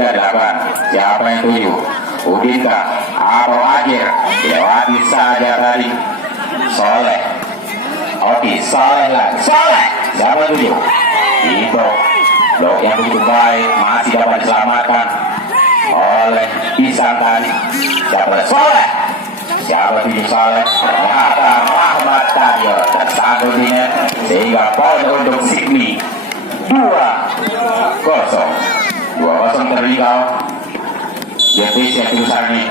Sudah 8. Siapa yang 7? Udinkah atau Ajir? Lewati saja tadi. Soleh. Oke, Soleh lagi. Soleh. Siapa yang 7? Itu. Blok yang begitu baik masih dapat diselamatkan oleh Isan tadi. Siapa? Soleh. Siapa 7 Soleh? Ternyata Rahmat Taryo tersandung di net sehingga poin untuk Sigmi 2-0. 2-0 tertinggal. JPC Kusani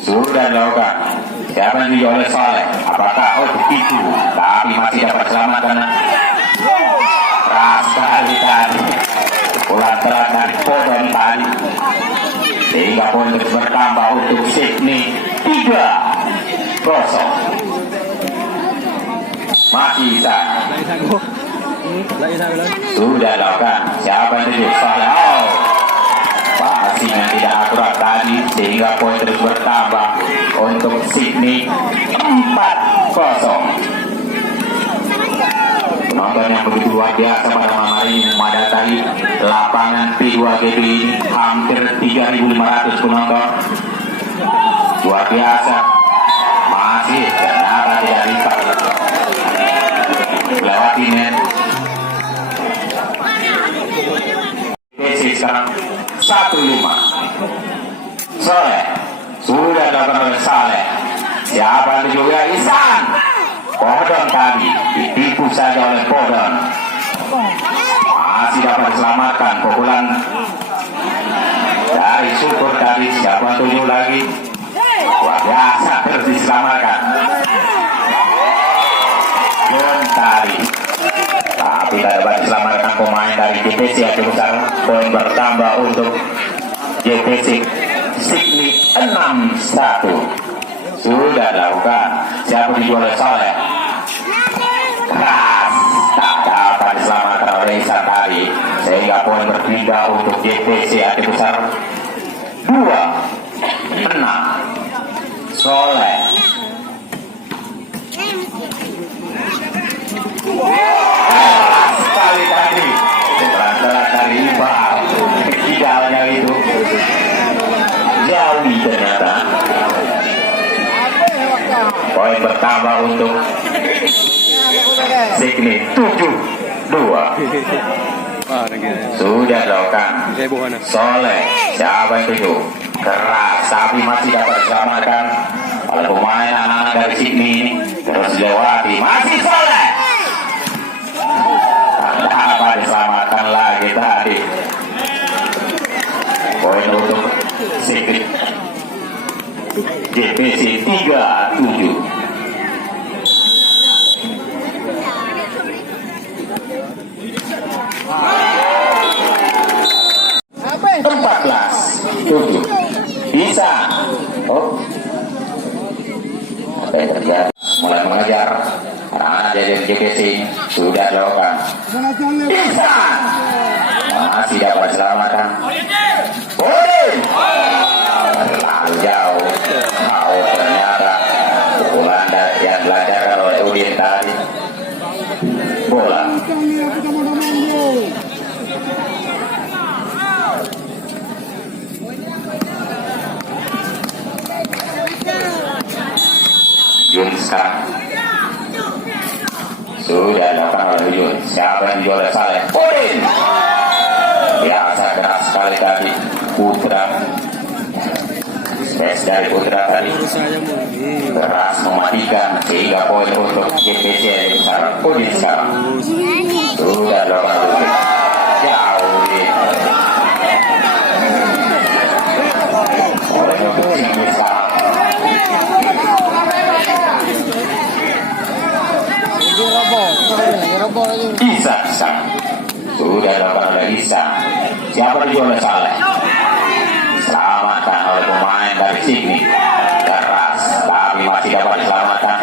sudah dilakukan. Siapa yang dijual oleh Soleh? Apakah itu? Tapi masih dapat diselamatkan. Keras sekali tadi. Pulang telat dari Podon tadi. Sehingga poin terus bertambah untuk Sydney 3-0. Masih bisa. Sudah dilakukan. Siapa yang dijual? Soleh. Passing yang tidak akurat tadi sehingga poin terus bertambah untuk Sydney 4-0. Penonton yang begitu luar biasa pada malam hari ini memadati lapangan P2GB ini, hampir 3.500 penonton. Luar biasa. Masih ternyata tidak bisa melewati net. Sekarang 1-5. Soleh sudah dilakukan oleh Saleh. Siapa yang juga? Isan. Podon tadi ditipu saja oleh Podon. Masih dapat diselamatkan. Pukulan dari Syukur tadi. Siapa 7 lagi? Wah, biasa terus diselamatkan. John tadi. Tapi tidak dapat diselamatkan pemain dari JPC yang besar. Poin bertambah untuk JPC Sigli 6-1. Sudah dilakukan. Siapa dijual oleh Soleh? Keras. Tak dapat diselamatkan oleh Isan tadi. Sehingga poin berpindah untuk JPC yang besar 2-6. Soleh. Sekali tadi telat dari Iqbal, idealnya itu jauh ternyata. Poin bertambah untuk Sigli 7-2. Sudah dilakukan. Soleh. Siapa yang 7? Keras tapi masih dapat diselamatkan oleh pemain anak-anak dari Sigli ini. Terus dilewati. Masih Soleh. Apa diselamatkan lagi tadi. Poin untuk Sigli JPC 3-7. Bisa. Oh, apa yang terjadi? Mulai mengejar anak-anak dari JPC sudah dilakukan. Bisa. Masih dapat diselamatkan. Boleh. Terlalu jauh. Ternyata pukulan yang dilancarkan oleh Udin tadi. Bola. Jun sekarang sudah dilakukan oleh Jun. Siapa yang dijual oleh Saleh? Udin. Biasa keras sekali tadi Putra. Space dari Putra tadi keras mematikan sehingga poin untuk JPC yang besar. Udin sekarang sudah dilakukan oleh Udin. Jauh Udin. Oleh untuk Sigli sekarang. Isa sudah dilakukan oleh Isa. Siapa dijual oleh Saleh? Selamatkan oleh pemain dari Sigli. Keras tapi masih dapat diselamatkan.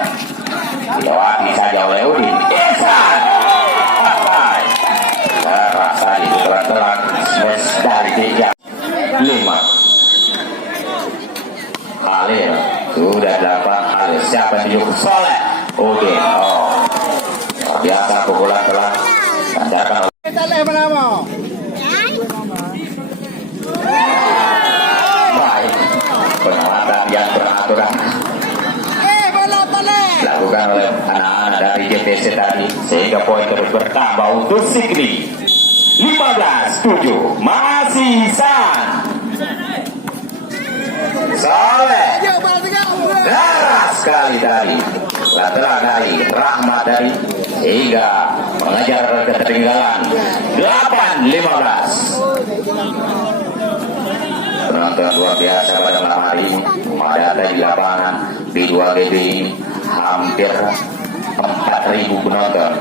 Dilewati saja oleh Udin. Isa keras tadi telat smash dari Deja 5. Halil sudah dilakukan. Halil siapa yang dijual? Soleh. Udin. Biasa pukulan telah lancarkan. Baik, pengamatan yang beraturan dilakukan oleh anak-anak dari JPC tadi, sehingga poin terus bertambah untuk Sigli. 15-7 masih San Soleh. Keras sekali dari lateral dari Rahmat dari, hingga mengejar ketertinggalan 8-15. Penonton luar biasa pada malam hari ini memadati di lapangan B2GB ini, hampir 4.000 penonton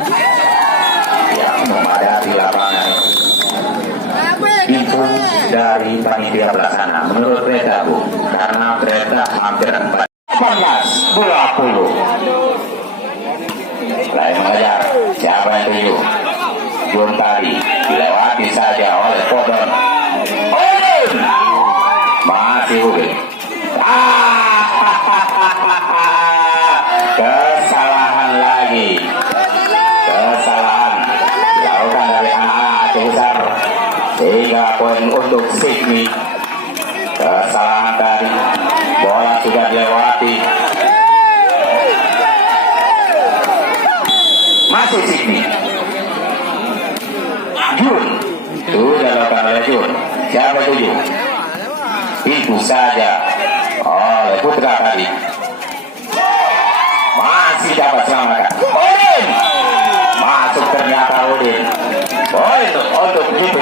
yang memadati lapangan. Info dari panitia pelaksana menurut kereta Bu, karena kereta hampir 18-20 mulai mengejar. Siapa yang tuju? Jun tadi dilewati saja oleh Podon. Udin masih Udin. Kesalahan lagi, kesalahan dilakukan dari anak Aceh Besar, 3 poin untuk Sigmi. Kesalahan tadi, bola sudah dilewati, masih Sigmi. Jun sudah dilakukan oleh Jun. Siapa tuju? Itu saja oleh Putra tadi, masih dapat selamatkan. Udin masuk, ternyata Udin. Poin untuk itu.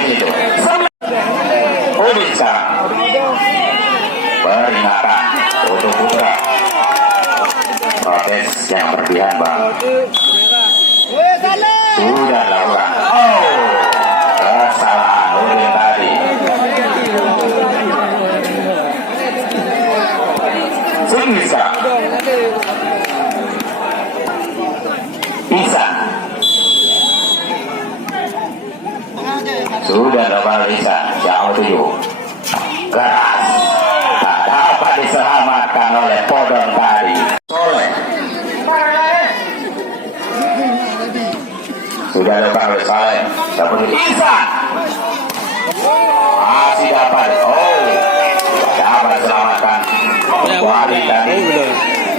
Udin sekarang peringatan untuk Putra. Protes yang berlebihan Bang. Sudah lakukan. Kesalahan Udin tadi. Sigli sekarang. Isan sudah dapat Isan, jauh 7. Keras, tak dapat diselamatkan oleh Podon tadi. Soleh sudah dapat oleh Soleh. Isan masih dapat. Dapat diselamatkan kembali tadi,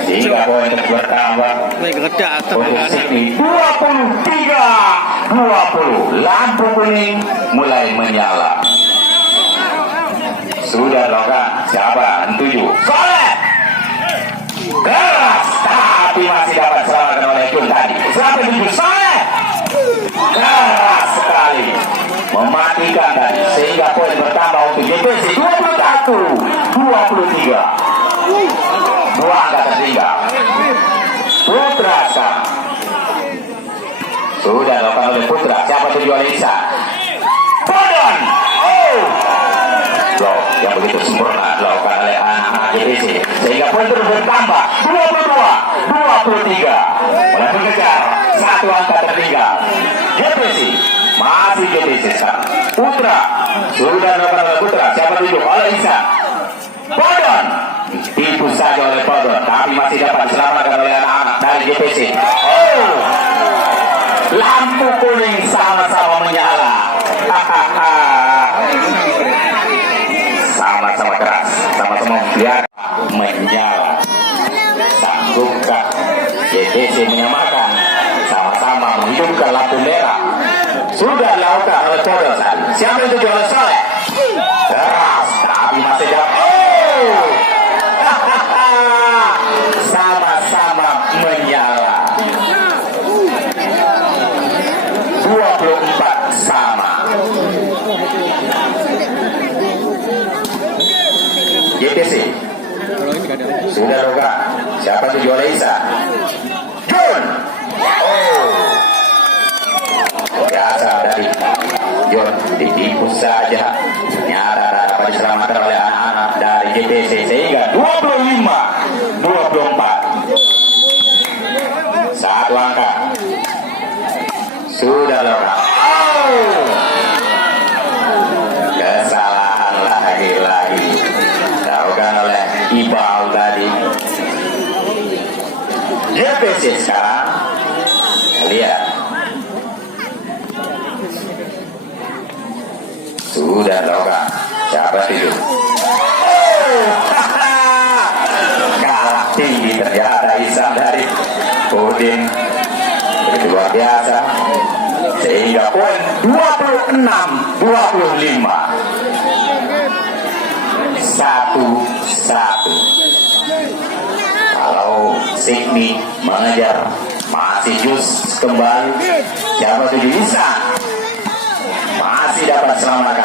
3 poin bertambah untuk Sigli. 23-20, lampu kuning mulai menyala. Sudah logan, siapa? Tuju. Soleh keras, tapi masih dapat selamatkan oleh Jun tadi. Siapa tuju? Soleh keras sekali, mematikan tadi, sehingga poin bertambah untuk JPC. 21-23, 2 angka tertinggal. Putra sekarang sudah dilakukan oleh Putra. Siapa tuju oleh Isa? Podon. Blok yang begitu sempurna dilakukan oleh anak JPC, sehingga poin terus bertambah 22-23. Mulai mengejar 1 angka tertinggal. JPC masih JPC sekarang. Putra sudah dilakukan oleh Putra. Siapa tuju? Oleh Isa. Podon tipu saja oleh Podon, tapi masih dapat diselamatkan oleh anak-anak dari JPC. Lampu kuning sama-sama menyala. Sama-sama keras, sama-sama melihat menyala. Sanggupkah JPC menyamakan, sama-sama menghidupkan lampu merah? Sudah dilakukan oleh Podon. Siapa itu oleh Soleh? Keras, tapi masih dapat. Sama-sama menyala. 24 sama. JPC sudah roga. Siapa tuju oleh Isa? Jun. Biasa dari Jun, ditipu saja. Ternyata dapat diselamatkan oleh anak-anak dari JPC, sehingga 25-24. 1 angka. Sudah lewat. Kesalahan lagi-lagi dilakukan oleh Ibau tadi. JPC sekarang lihat, sudah lewat. Siapa itu? Kalah tinggi ternyata Ihsan dari Udin. Begitu luar biasa. Sehingga poin 26-25. 1-1. Kalau Sigmi mengejar, masih jus kembali. Siapa itu Ihsan? Masih dapat selamatkan